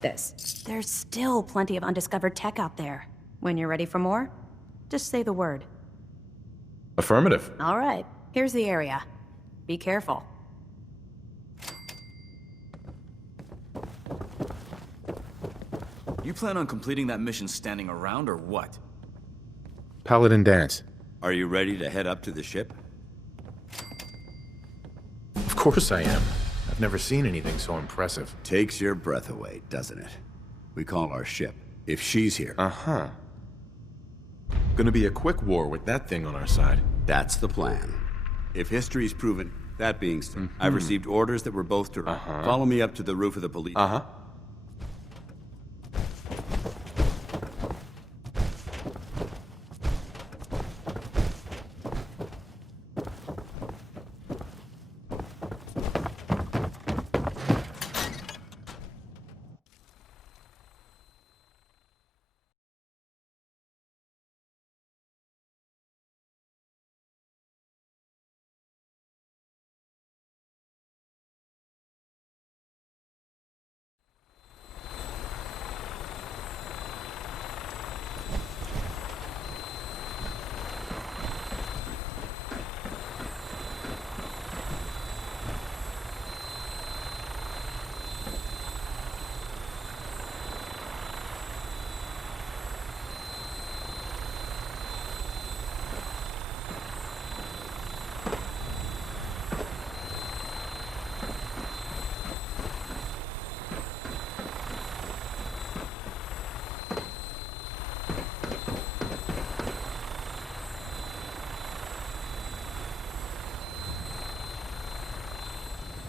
this. There's still plenty of undiscovered tech out there. When you're ready for more, just say the word. Affirmative. All right, here's the area. Be careful. You plan on completing that mission standing around, or what? Paladin dance. Are you ready to head up to the ship? Of course I am. I've never seen anything so impressive. Takes your breath away, doesn't it? We call our ship. If she's here. Uh-huh. Gonna be a quick war with that thing on our side. That's the plan. If history's proven, that being said, I've received orders that we're both to follow me up to the roof of the police. Uh-huh.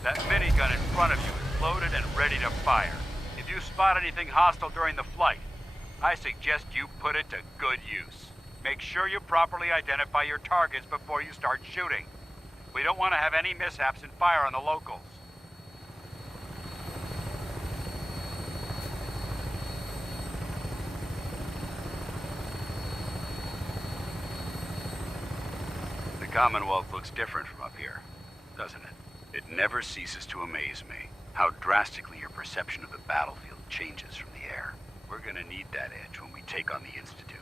That minigun in front of you is loaded and ready to fire. If you spot anything hostile during the flight, I suggest you put it to good use. Make sure you properly identify your targets before you start shooting. We don't want to have any mishaps and fire on the locals. The Commonwealth looks different from up here, doesn't it? It never ceases to amaze me how drastically your perception of the battlefield changes from the air. We're gonna need that edge when we take on the Institute.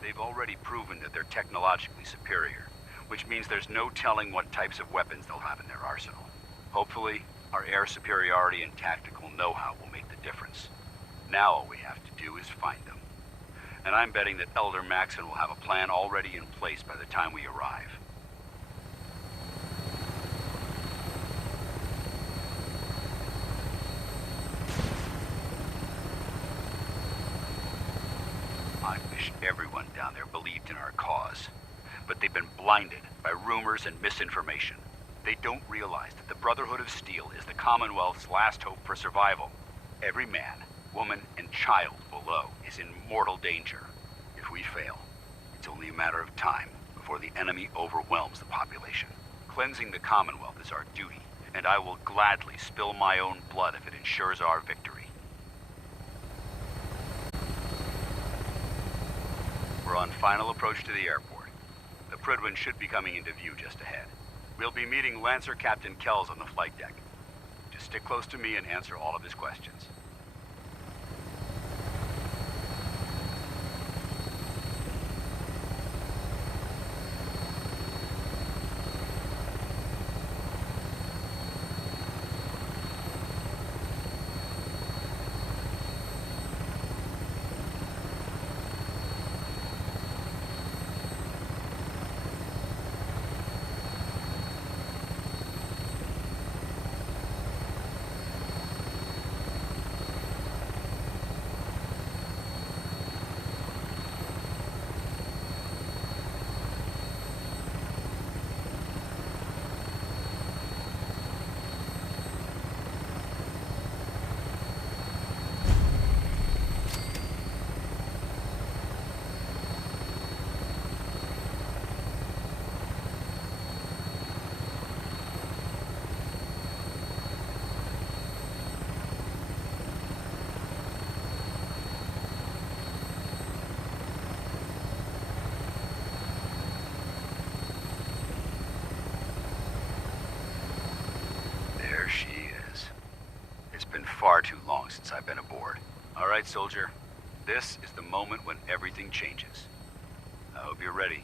They've already proven that they're technologically superior, which means there's no telling what types of weapons they'll have in their arsenal. Hopefully, our air superiority and tactical know-how will make the difference. Now all we have to do is find them. And I'm betting that Elder Maxson will have a plan already in place by the time we arrive. I wish everyone down there believed in our cause. But they've been blinded by rumors and misinformation. They don't realize that the Brotherhood of Steel is the Commonwealth's last hope for survival. Every man, woman, and child below is in mortal danger. If we fail, it's only a matter of time before the enemy overwhelms the population. Cleansing the Commonwealth is our duty, and I will gladly spill my own blood if it ensures our victory. We're on final approach to the airport. The Prydwen should be coming into view just ahead. We'll be meeting Lancer Captain Kells on the flight deck. Just stick close to me and answer all of his questions. There she is. It's been far too long since I've been aboard. All right, soldier. This is the moment when everything changes. I hope you're ready.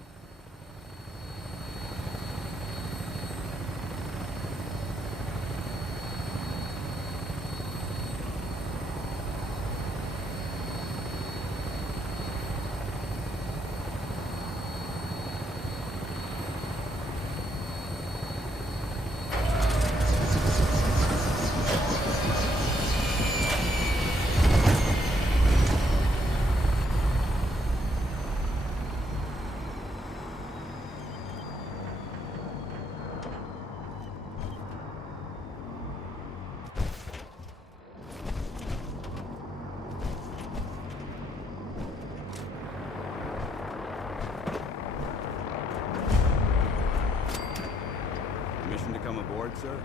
Permission to come aboard, sir?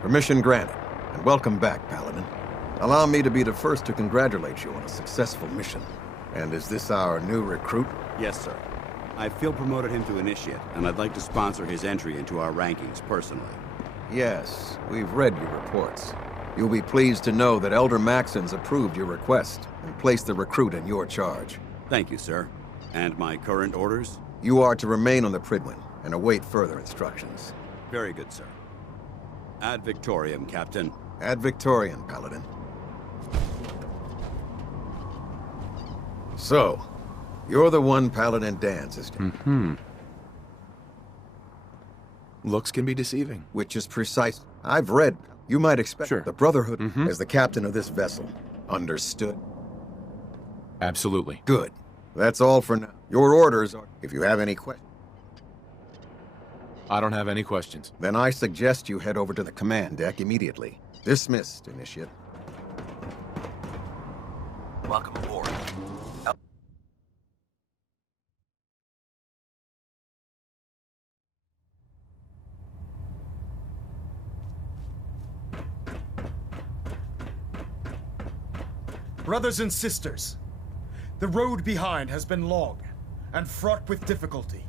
Permission granted, and welcome back, Paladin. Allow me to be the first to congratulate you on a successful mission. And is this our new recruit? Yes, sir. I feel promoted him to initiate, and I'd like to sponsor his entry into our rankings personally. Yes, we've read your reports. You'll be pleased to know that Elder Maxons approved your request and placed the recruit in your charge. Thank you, sir. And my current orders? You are to remain on the Prydwen and await further instructions. Very good, sir. Ad Victoriam, Captain. Ad Victoriam, Paladin. So, you're the one Paladin dances to. Looks can be deceiving. Which is precise. I've read. You might expect Sure. the Brotherhood as the captain of this vessel. Understood? Absolutely. Good. That's all for now. Your orders are, if you have any questions, I don't have any questions. then I suggest you head over to the command deck immediately. Dismissed, Initiate. Welcome aboard. Brothers and sisters, the road behind has been long and fraught with difficulty.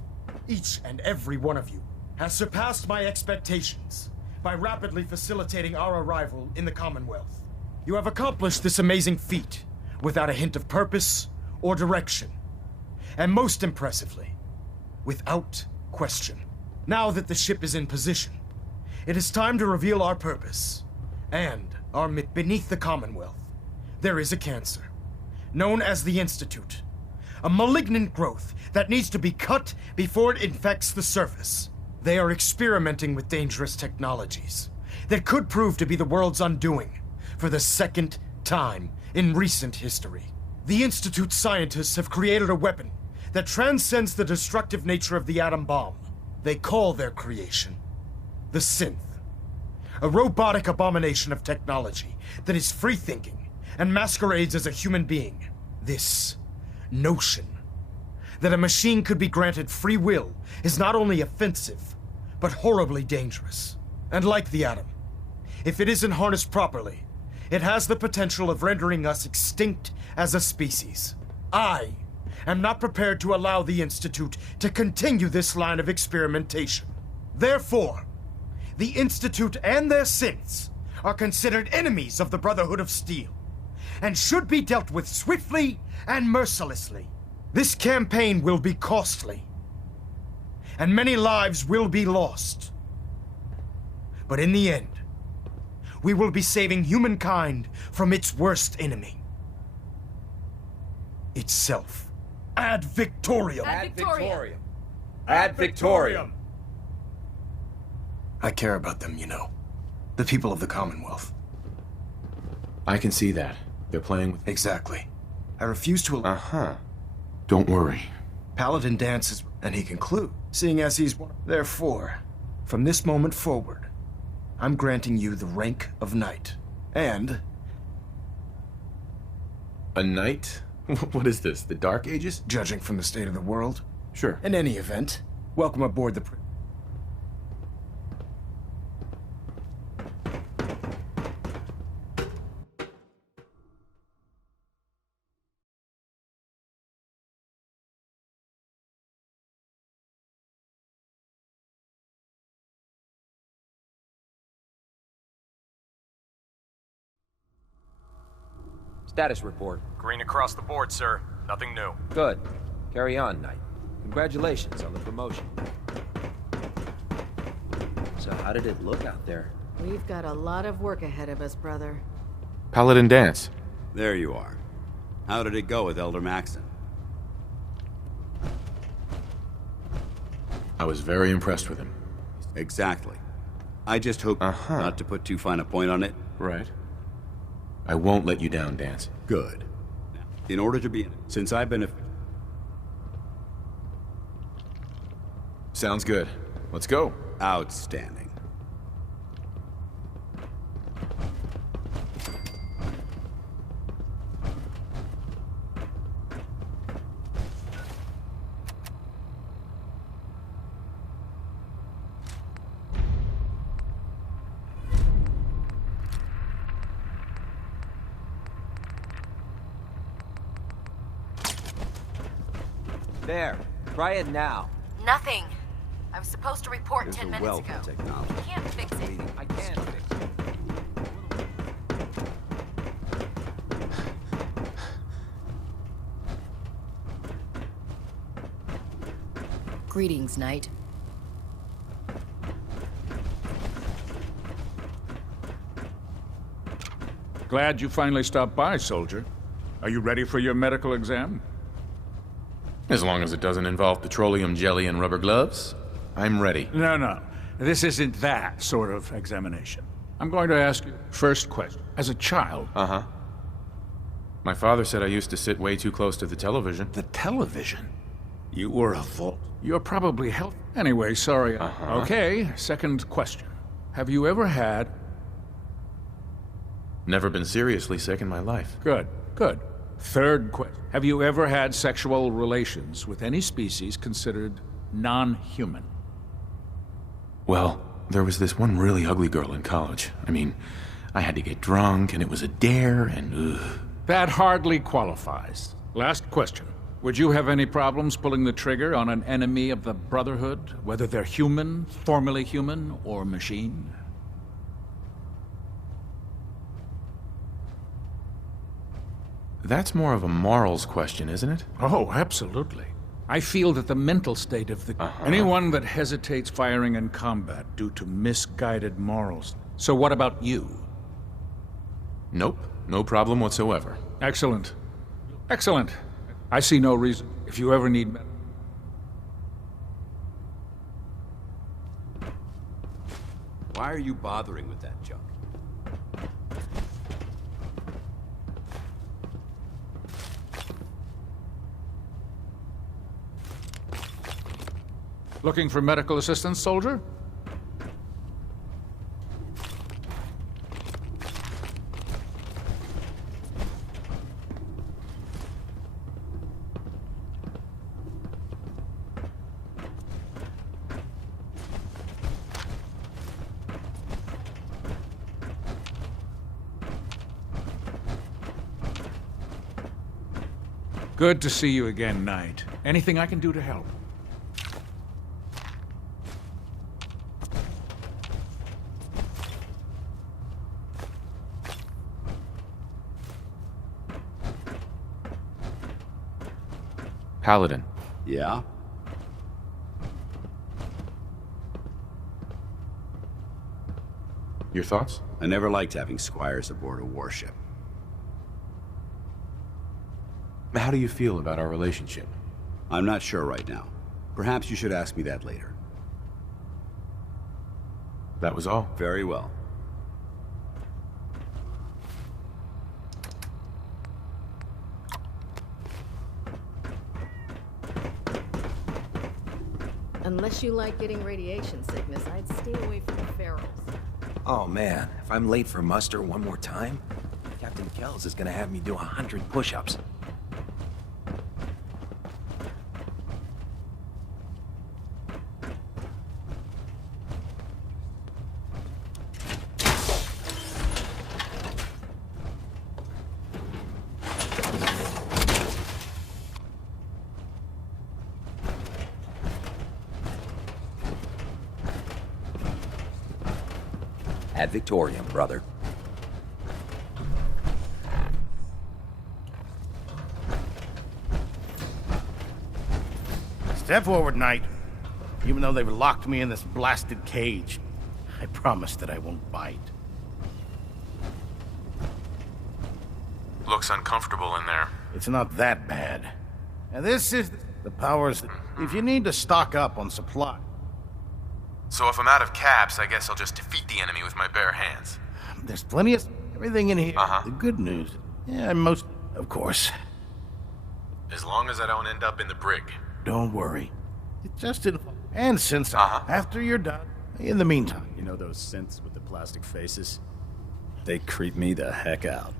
Each and every one of you has surpassed my expectations by rapidly facilitating our arrival in the Commonwealth. You have accomplished this amazing feat without a hint of purpose or direction, and most impressively, without question. Now that the ship is in position, it is time to reveal our purpose and our beneath the Commonwealth. There is a cancer, known as the Institute. A malignant growth that needs to be cut before it infects the surface. They are experimenting with dangerous technologies that could prove to be the world's undoing for the second time in recent history. The Institute scientists have created a weapon that transcends the destructive nature of the atom bomb. They call their creation the Synth. A robotic abomination of technology that is free-thinking and masquerades as a human being. This notion that a machine could be granted free will is not only offensive, but horribly dangerous. And like the atom, if it isn't harnessed properly, it has the potential of rendering us extinct as a species. I am not prepared to allow the Institute to continue this line of experimentation. Therefore, the Institute and their synths are considered enemies of the Brotherhood of Steel, and should be dealt with swiftly and mercilessly. This campaign will be costly, and many lives will be lost. But in the end, we will be saving humankind from its worst enemy. Itself. Ad Victoriam! Ad Victoriam! Ad Victoriam! I care about them, you know. The people of the Commonwealth. I can see that. They're playing with... Exactly. I refuse to allow... Don't worry. Paladin dances, and he concludes, seeing as he's one. Therefore, from this moment forward, I'm granting you the rank of knight. And... A knight? What is this, the Dark Ages? judging from the state of the world, Sure. in any event, welcome aboard the... Status report. Green across the board, sir. Nothing new. Good. Carry on, Knight. Congratulations on the promotion. So how did it look out there? We've got a lot of work ahead of us, brother. Paladin Danse. There you are. How did it go with Elder Maxon? I was very impressed with him. Exactly. I just hope not to put too fine a point on it. Right. I won't let you down, Danse. Good. Now, in order to be... Since I've been a... Sounds good. Let's go. Outstanding. There. Try it now. Nothing. I was supposed to report There's 10 a minutes wealth ago. of technology. Can't fix it. I can't fix it. Greetings, Knight. Glad you finally stopped by, soldier. Are you ready for your medical exam? As long as it doesn't involve petroleum jelly and rubber gloves, I'm ready. No. This isn't that sort of examination. I'm going to ask you first question. As a child... My father said I used to sit way too close to the television. The television? You were a vault. You're probably healthy. Anyway, sorry. Okay, second question. Have you ever had... Never been seriously sick in my life. Good. Third question. Have you ever had sexual relations with any species considered non-human? Well, there was this one really ugly girl in college. I mean, I had to get drunk, and it was a dare, and ugh. That hardly qualifies. Last question. Would you have any problems pulling the trigger on an enemy of the Brotherhood, whether they're human, formerly human, or machine? That's more of a morals question, isn't it? Oh, absolutely. I feel that the mental state of the... Anyone that hesitates firing in combat due to misguided morals. So what about you? Nope. No problem whatsoever. Excellent. I see no reason. If you ever need... Why are you bothering with that junk? Looking for medical assistance, soldier? Good to see you again, Knight. Anything I can do to help? Paladin. Yeah? Your thoughts? I never liked having squires aboard a warship. How do you feel about our relationship? I'm not sure right now. Perhaps you should ask me that later. That was all. Very well. Unless you like getting radiation sickness, I'd stay away from the ferals. Oh man, if I'm late for muster one more time, Captain Kells is gonna have me do 100 push-ups. Ad Victoriam, brother. Step forward, Knight. Even though they've locked me in this blasted cage, I promise that I won't bite. Looks uncomfortable in there. It's not that bad. And this is the powers that... If you need to stock up on supply... So if I'm out of caps, I guess I'll just defeat the enemy with my bare hands. There's plenty of... everything in here. Uh-huh. The good news. Yeah, most... Of course. As long as I don't end up in the brig. Don't worry. It just... And since... After you're done. In the meantime... You know those synths with the plastic faces? They creep me the heck out.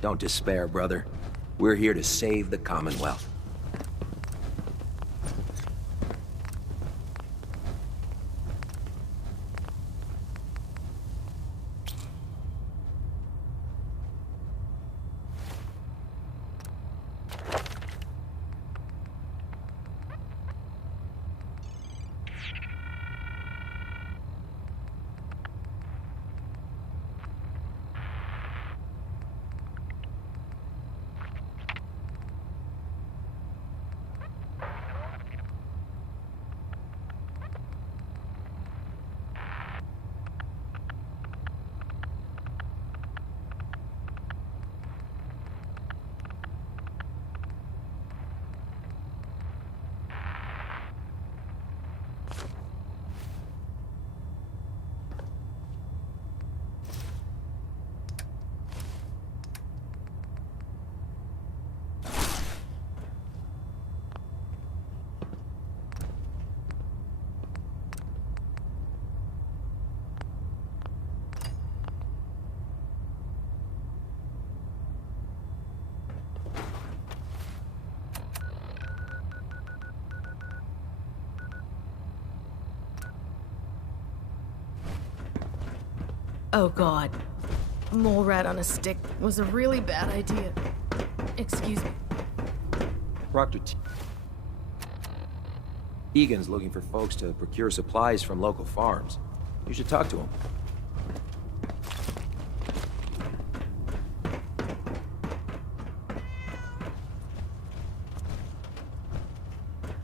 Don't despair, brother. We're here to save the Commonwealth. Oh god. Mole rat on a stick was a really bad idea. Excuse me. Proctor Egan's looking for folks to procure supplies from local farms. You should talk to him.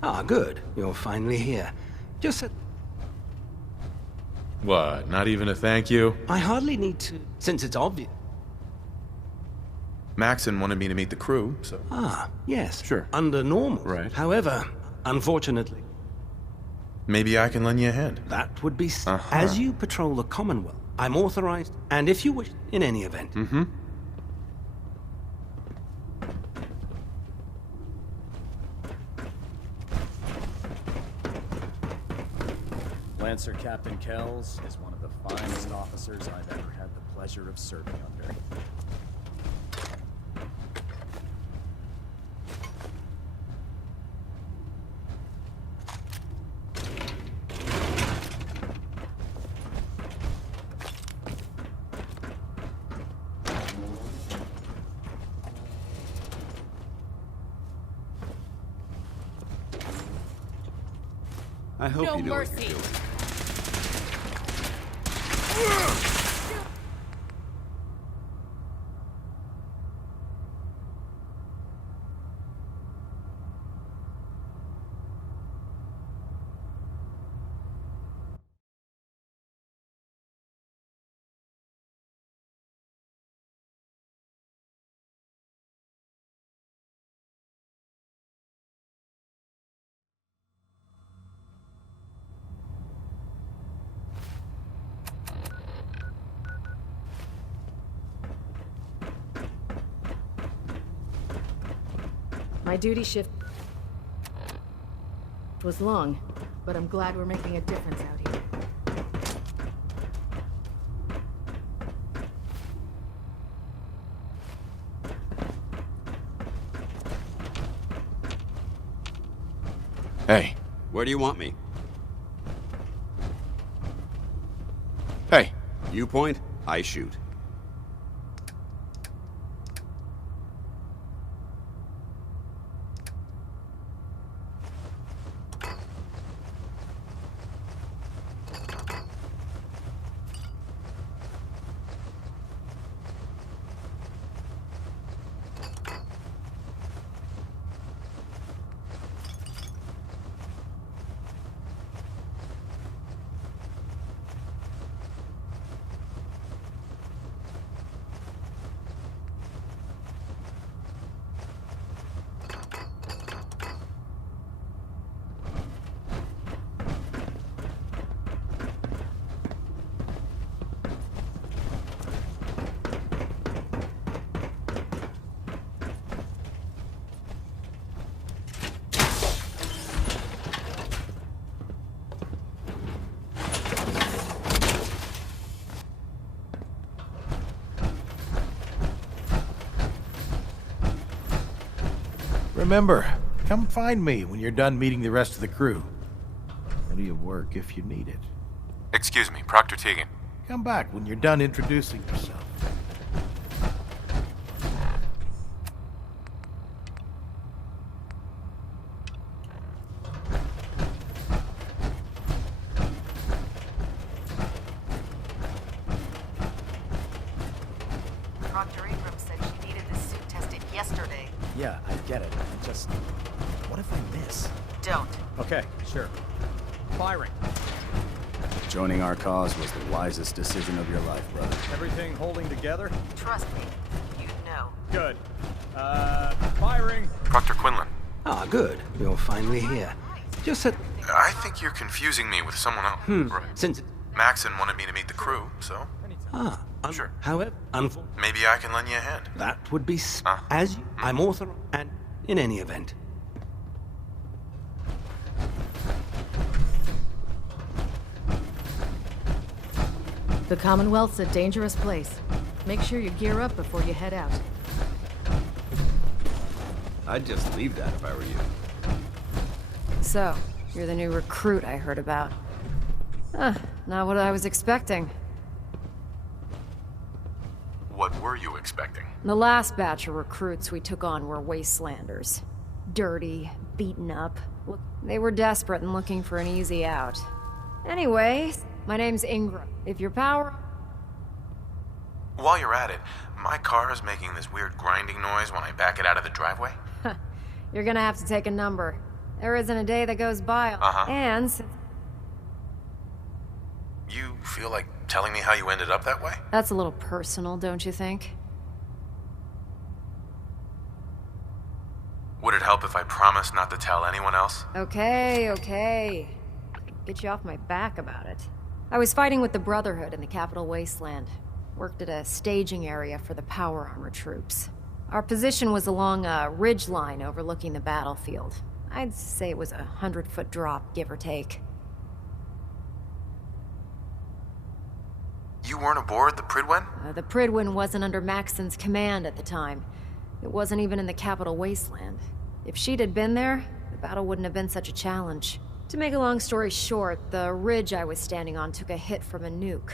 Ah, good. You're finally here. Just a... What, not even a thank you? I hardly need to, since it's obvious. Maxon wanted me to meet the crew, so... Ah, yes. Sure. Under normal. Right. However, unfortunately... Maybe I can lend you a hand. That would be... As you patrol the Commonwealth, I'm authorized, and if you wish, in any event... Mm-hmm. Lancer Captain Kells is one of the finest officers I've ever had the pleasure of serving under. I hope No you know what mercy. you're doing. My duty shift was long, but I'm glad we're making a difference out here. Hey. Where do you want me? Hey. You point, I shoot. Remember, come find me when you're done meeting the rest of the crew. Plenty of work if you need it. Excuse me, Proctor Tegan. Come back when you're done introducing yourself. Proctor Abrams said she needed this suit tested yesterday. Yeah, I get it. I just... What if I miss? Don't. Okay, sure. Firing. Joining our cause was the wisest decision of your life, brother. Everything holding together? Trust me, you know. Good. Firing. Proctor Quinlan. Ah, good. You're finally here. Just said... I think you're confusing me with someone else. Right. Since... Maxon wanted me to meet the crew, so... Ah, sure. However, Maybe I can lend you a hand. that would be as you... I'm authorized, and in any event. The Commonwealth's a dangerous place. Make sure you gear up before you head out. I'd just leave that if I were you. So, you're the new recruit I heard about. Not what I was expecting. What were you expecting? The last batch of recruits we took on were wastelanders. Dirty, beaten up. They were desperate and looking for an easy out. Anyway, my name's Ingram. If you're power... While you're at it, my car is making this weird grinding noise when I back it out of the driveway. You're gonna have to take a number. There isn't a day that goes by. And since... You feel like telling me how you ended up that way? That's a little personal, don't you think? Would it help if I promised not to tell anyone else? Okay. Get you off my back about it. I was fighting with the Brotherhood in the Capital Wasteland. Worked at a staging area for the power armor troops. Our position was along a ridge line overlooking the battlefield. I'd say it was a 100-foot drop, give or take. You weren't aboard the Prydwen? The Prydwen wasn't under Maxon's command at the time. It wasn't even in the Capital Wasteland. If she'd had been there, the battle wouldn't have been such a challenge. To make a long story short, the ridge I was standing on took a hit from a nuke.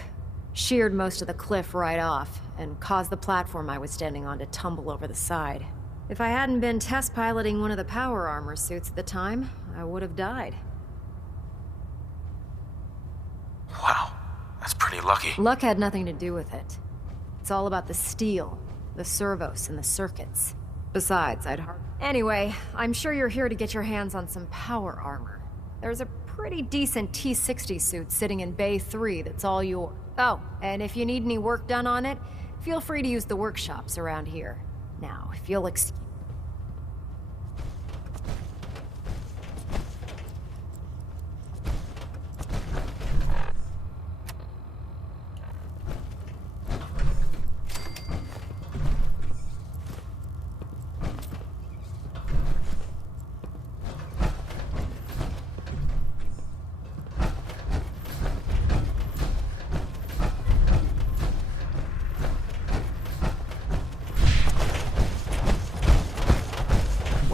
Sheared most of the cliff right off, and caused the platform I was standing on to tumble over the side. If I hadn't been test piloting one of the power armor suits at the time, I would have died. Wow, that's pretty lucky. Luck had nothing to do with it. It's all about the steel, the servos, and the circuits. Besides, Anyway, I'm sure you're here to get your hands on some power armor. There's a pretty decent T-60 suit sitting in Bay 3 that's all yours. Oh, and if you need any work done on it, feel free to use the workshops around here. Now, if you'll excuse...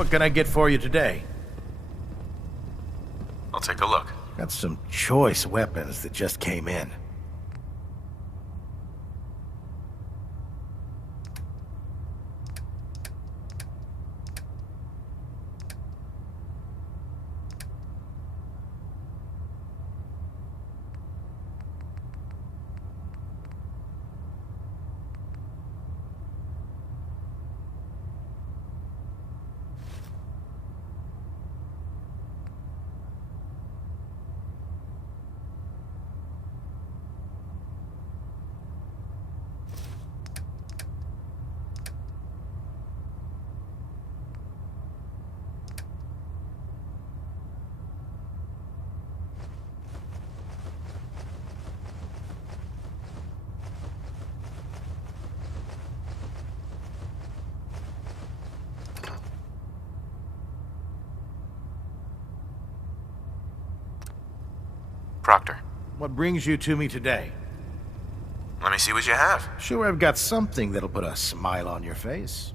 What can I get for you today? I'll take a look. Got some choice weapons that just came in. Proctor. What brings you to me today? Let me see what you have. Sure, I've got something that'll put a smile on your face.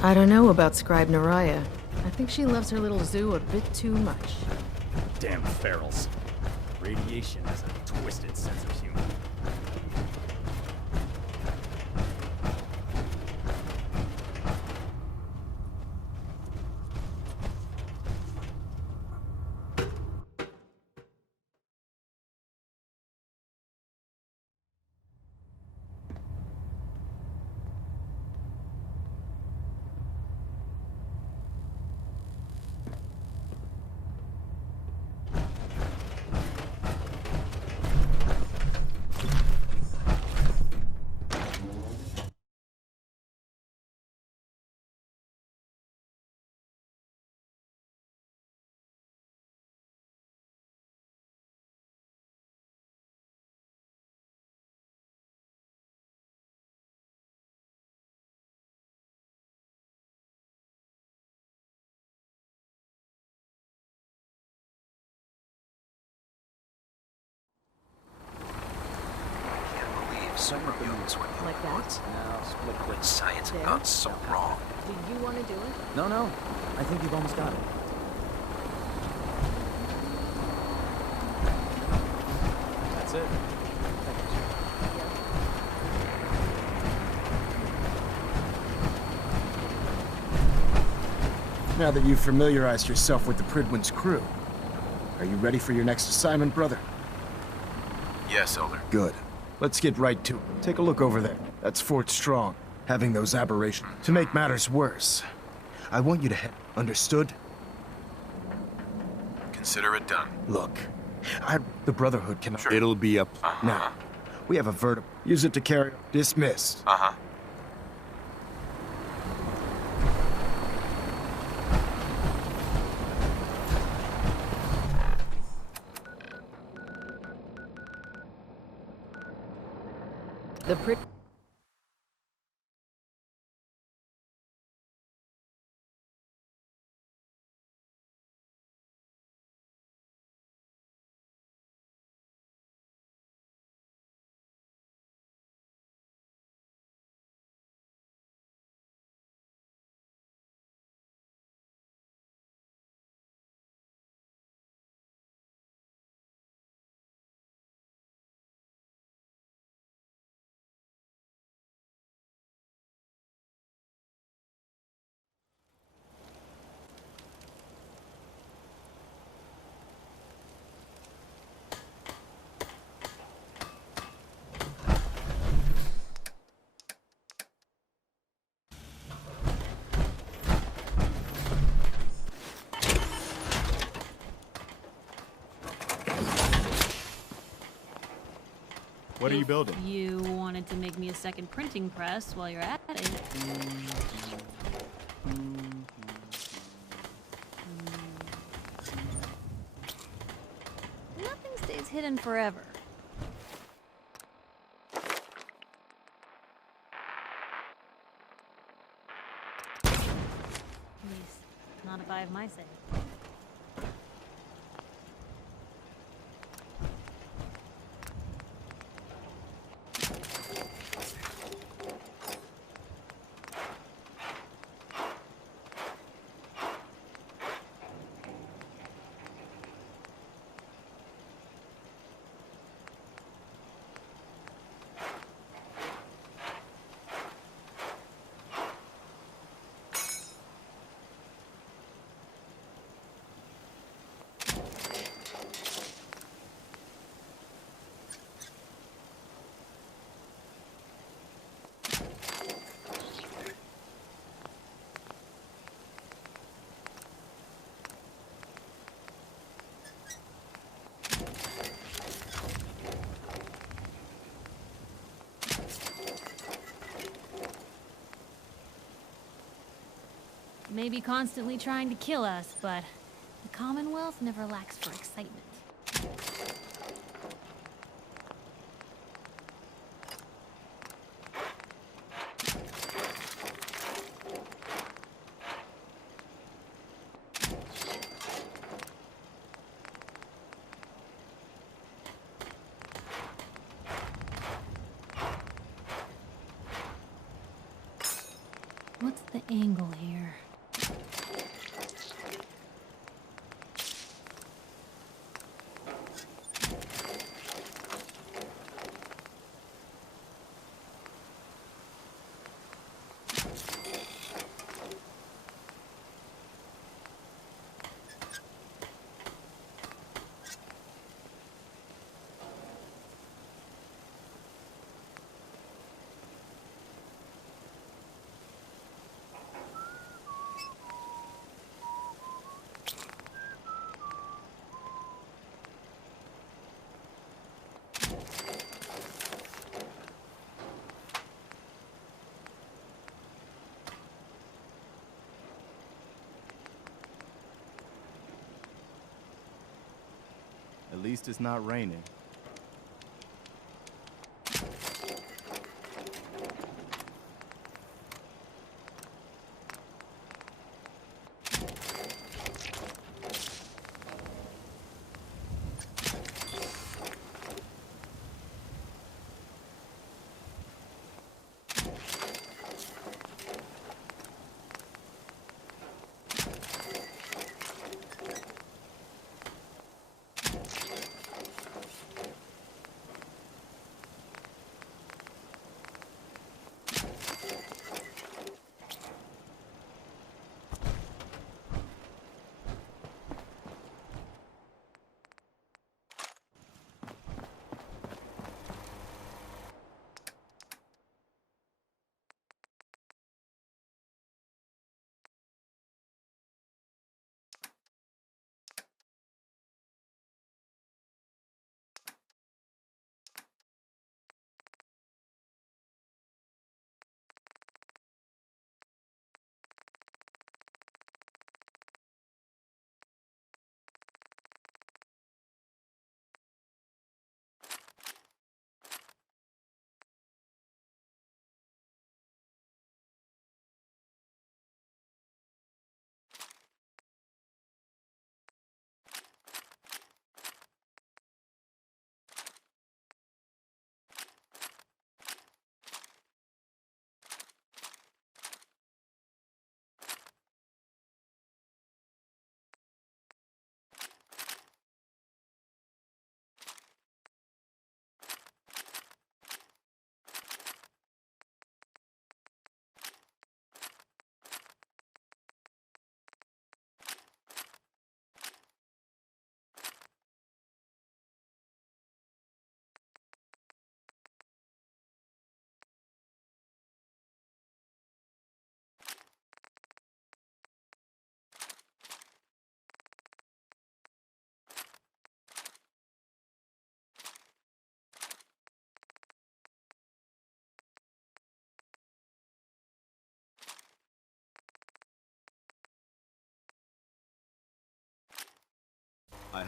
I don't know about Scribe Naraya. I think she loves her little zoo a bit too much. Damn ferals. Radiation has a twisted sense of humor. Superhumans with you. Like that? Now, split with science gone so wrong. Do you want to do it? No. I think you've almost got it. That's it. Now that you've familiarized yourself with the Prydwen's crew, are you ready for your next assignment, brother? Yes, Elder. Good. Let's get right to it. Take a look over there. That's Fort Strong, having those aberrations. To make matters worse, I want you to head. Understood? Consider it done. Look, the Brotherhood can... Sure. It'll be up. Now, we have a vertip. Use it to carry... Dismissed. The Pryd... What are you building? You wanted to make me a second printing press while you're at it. Nothing stays hidden forever. At least, not if I have my say. Maybe constantly trying to kill us, but the Commonwealth never lacks for excitement. What's the angle here? At least it's not raining.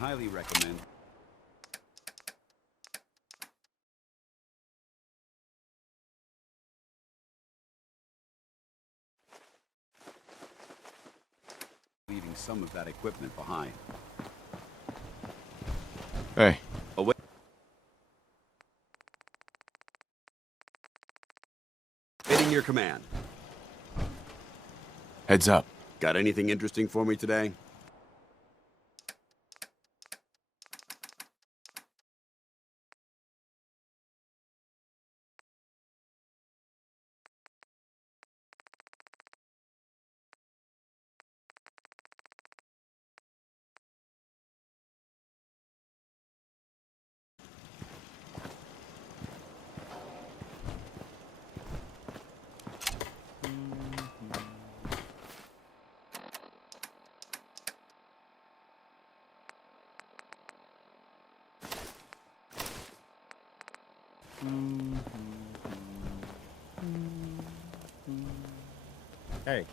highly recommend... leaving some of that equipment behind. Hey. Away. Waiting your command. Heads up. Got anything interesting for me today? Hey.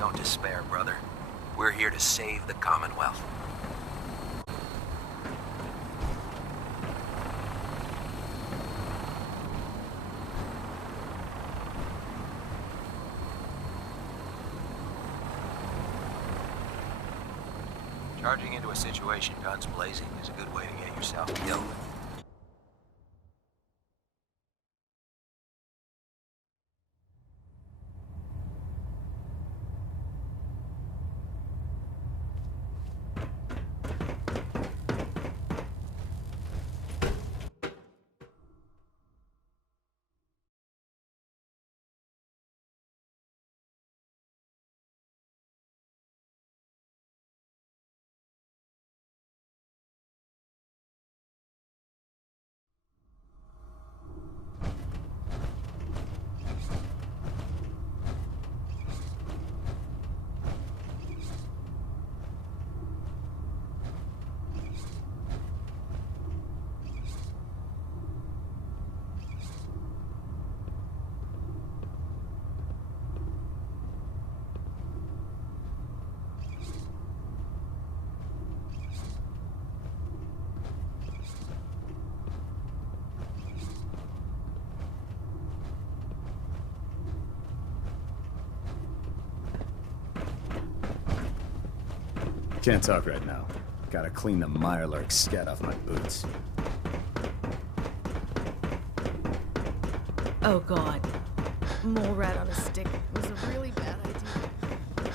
Don't despair, brother. We're here to save the Commonwealth. Charging into a situation guns blazing is a good way to get yourself killed. Can't talk right now. Gotta clean the Mirelurk scat off my boots. Oh god. Mole rat on a stick was a really bad idea.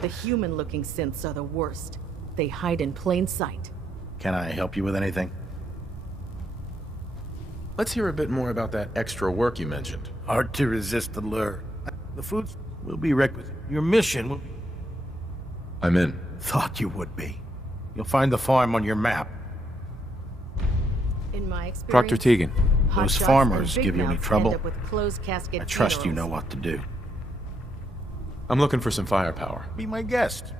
The human-looking synths are the worst. They hide in plain sight. Can I help you with anything? Let's hear a bit more about that extra work you mentioned. Hard to resist the lure. The foods will be requisite. Your mission will be... I'm in. Thought you would be. You'll find the farm on your map. In my experience, Proctor Teagan. Those farmers give you any trouble? I trust you know what to do. I'm looking for some firepower. Be my guest.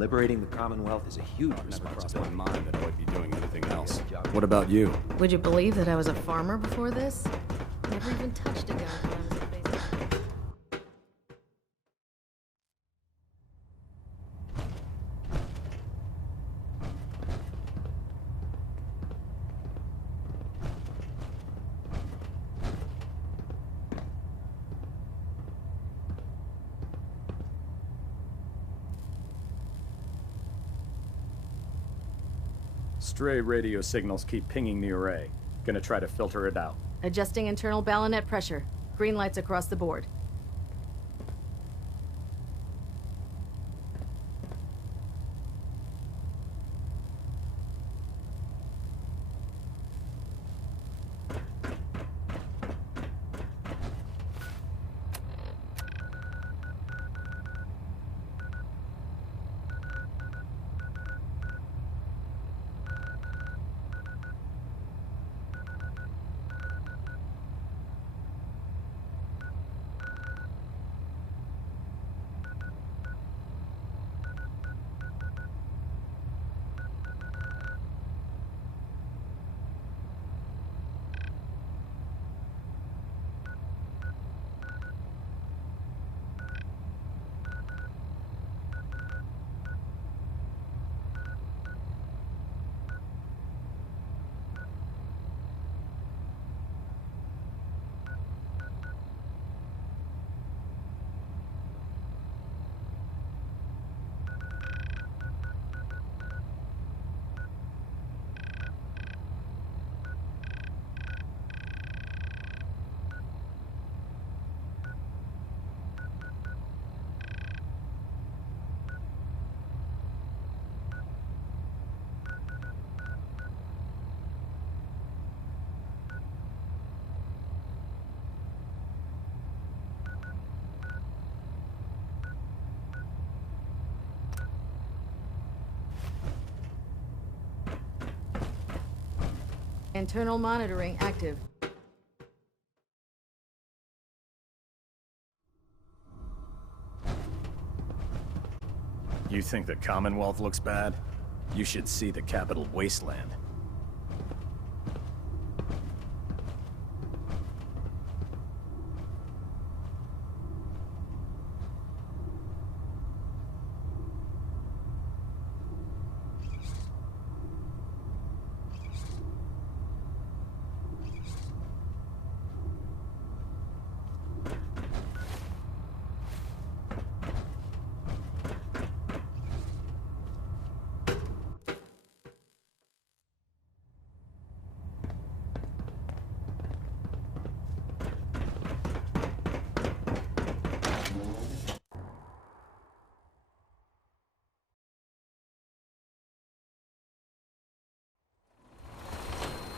Liberating the Commonwealth is a huge Never crossed responsibility. my mind that I would be doing anything else. What about you? Would you believe that I was a farmer before this? Never even touched a gun till I was in basic. Stray radio signals keep pinging the array. Gonna try to filter it out. Adjusting internal bayonet pressure. Green lights across the board. Internal monitoring active. You think the Commonwealth looks bad? You should see the capital wasteland.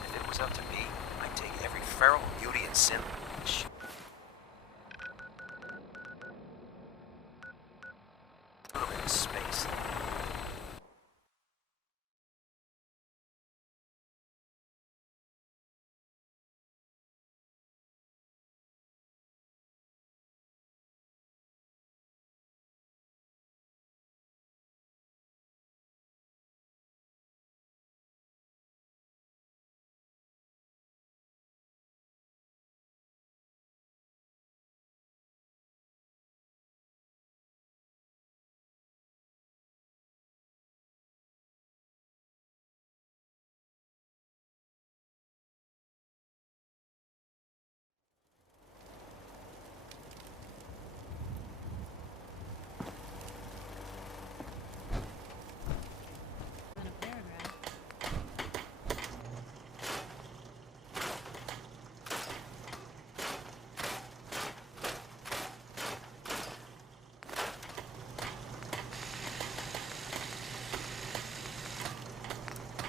If it was up to me, I'd take every feral beauty and simp and shoot. Put them in space.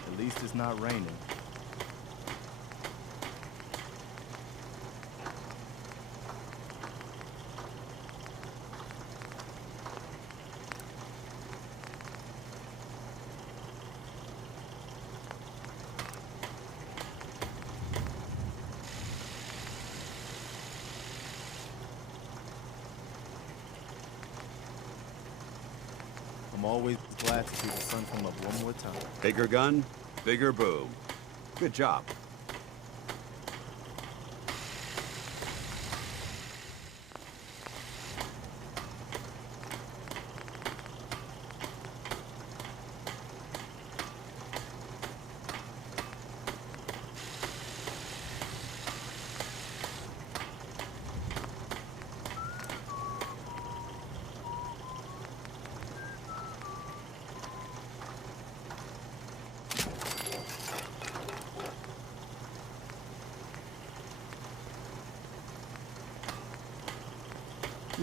At least it's not raining. I'm always glad to see the sun come up one more time. Bigger gun, bigger boom. Good job.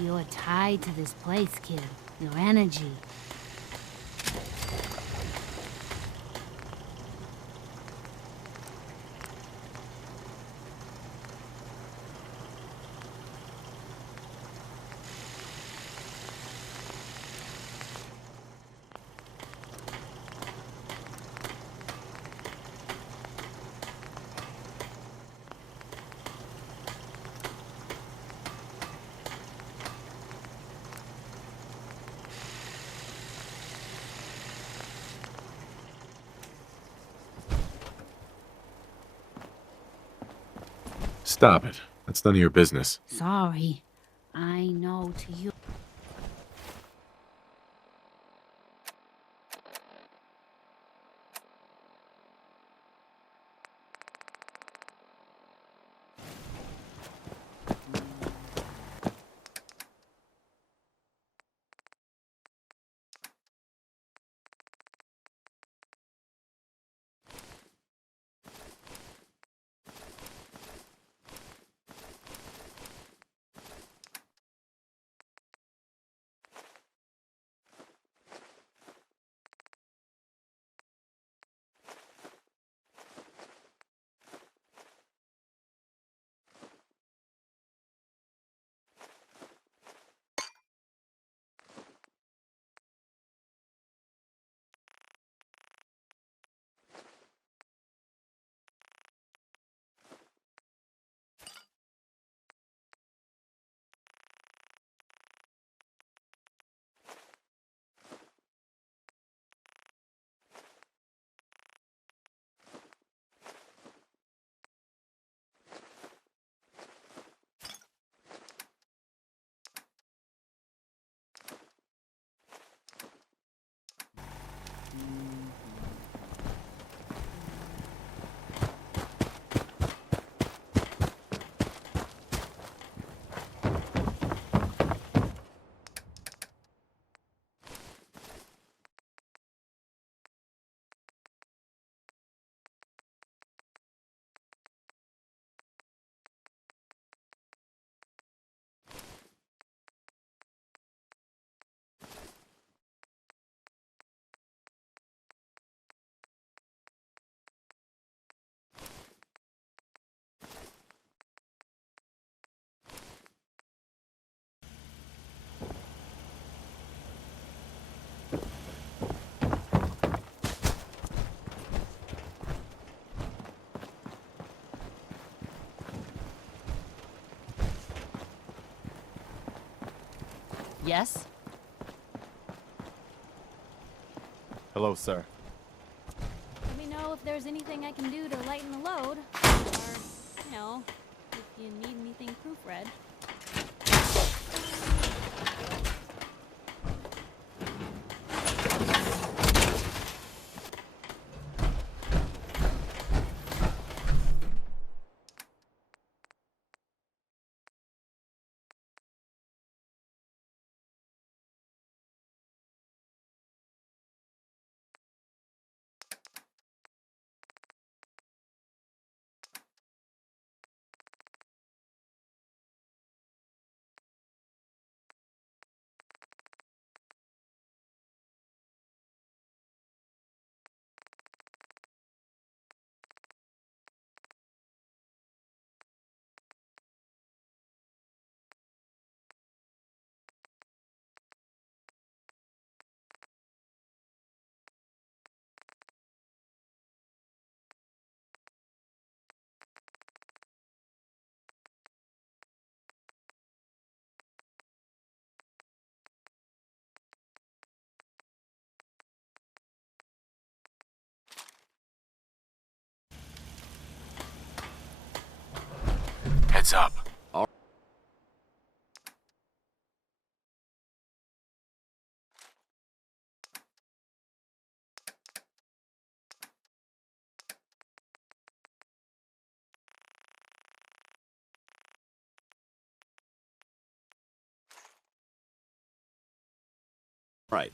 You're tied to this place, kid. Your energy. Stop it. That's none of your business. Sorry. I know to you. Yes? Hello, sir. Let me know if there's anything I can do to lighten the load. Or, you know, if you need anything proofread. Heads up. Right.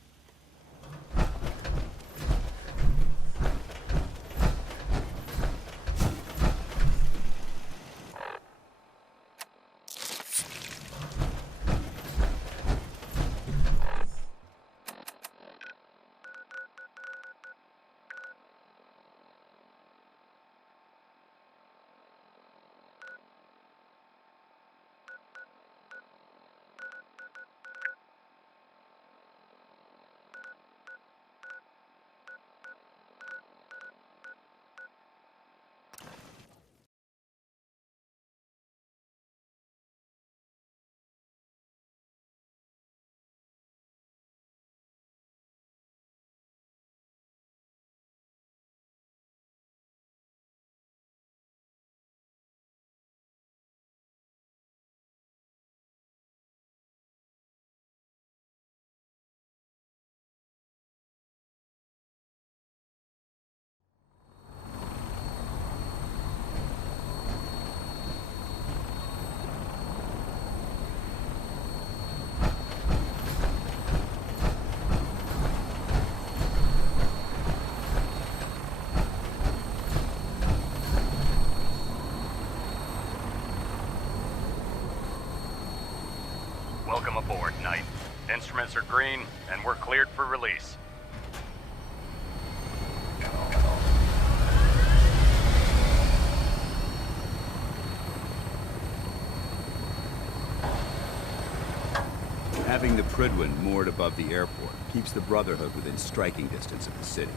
Welcome aboard, Knight. Instruments are green, and we're cleared for release. Having the Prydwen moored above the airport keeps the Brotherhood within striking distance of the city.